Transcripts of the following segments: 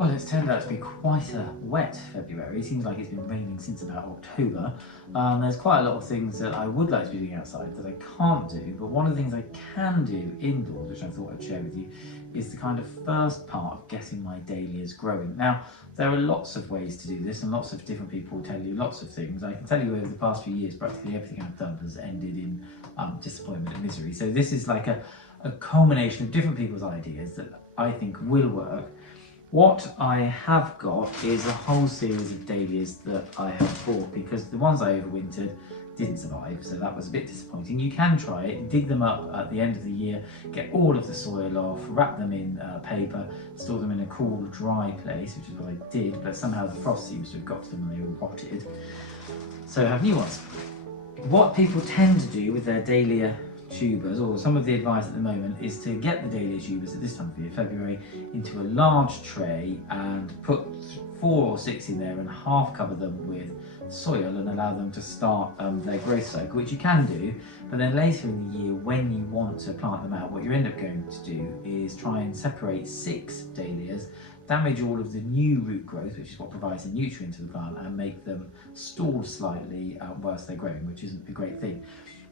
Well, it's turned out to be quite a wet February. It seems like it's been raining since about October. There's quite a lot of things that I would like to be doing outside that I can't do, but one of the things I can do indoors, which I thought I'd share with you, is the kind of first part of getting my dahlias growing. Now, there are lots of ways to do this, and lots of different people will tell you lots of things. I can tell you over the past few years, practically everything I've done has ended in disappointment and misery. So this is like a culmination of different people's ideas that I think will work. What I have got is a whole series of dahlias that I have bought because the ones I overwintered didn't survive, so that was a bit disappointing. You can try it, dig them up at the end of the year, get all of the soil off, wrap them in paper, store them in a cool, dry place, which is what I did, but somehow the frost seems to have got to them and they all rotted. So I have new ones. What people tend to do with their dahlia tubers, or some of the advice at the moment, is to get the dahlia tubers at this time of year, February, into a large tray and put 4 or 6 in there and half cover them with soil and allow them to start their growth cycle, which you can do. But then later in the year, when you want to plant them out, what you end up going to do is try and separate 6 dahlias, damage all of the new root growth, which is what provides the nutrient to the plant, and make them stall slightly whilst they're growing, which isn't a great thing.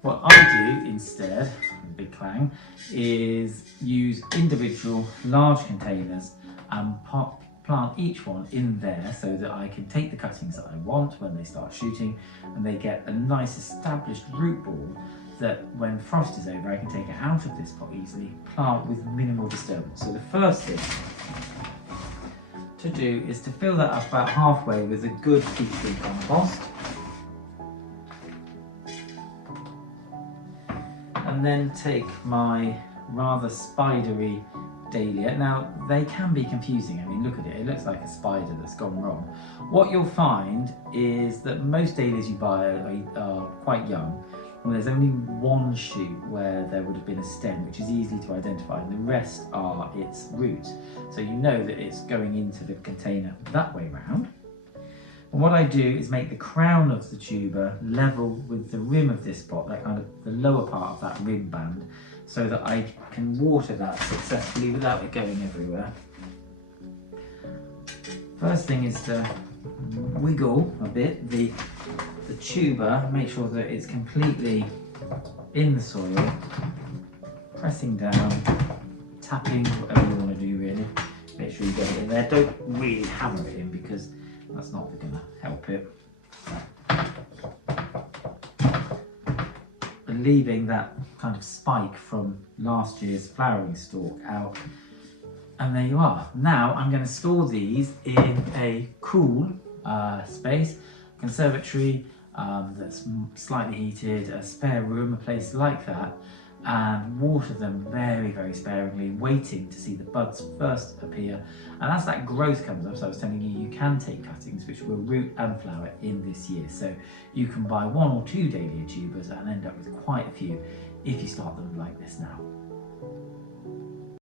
What I do instead, big clang, is use individual large containers and plant each one in there so that I can take the cuttings that I want when they start shooting, and they get a nice established root ball that when frost is over I can take it out of this pot easily, plant with minimal disturbance. So the first thing to do is to fill that up about halfway with a good peat-free compost. And then take my rather spidery dahlia. Now, they can be confusing. I mean, look at it. It looks like a spider that's gone wrong. What you'll find is that most dahlias you buy are quite young, and there's only one shoot where there would have been a stem, which is easy to identify, and the rest are its roots. So you know that it's going into the container that way round. And what I do is make the crown of the tuber level with the rim of this pot, that kind of the lower part of that rim band, so that I can water that successfully without it going everywhere. First thing is to wiggle a bit the tuber, make sure that it's completely in the soil, pressing down, tapping, whatever you want to do really. Make sure you get it in there. Don't really hammer it in because that's not going to help it. And leaving that kind of spike from last year's flowering stalk out. And there you are. Now I'm going to store these in a cool space, conservatory that's slightly heated, a spare room, a place like that, and water them very, very sparingly, waiting to see the buds first appear. And as that growth comes up, so I was telling you, you can take cuttings which will root and flower in this year. So you can buy 1 or 2 dahlia tubers and end up with quite a few if you start them like this now.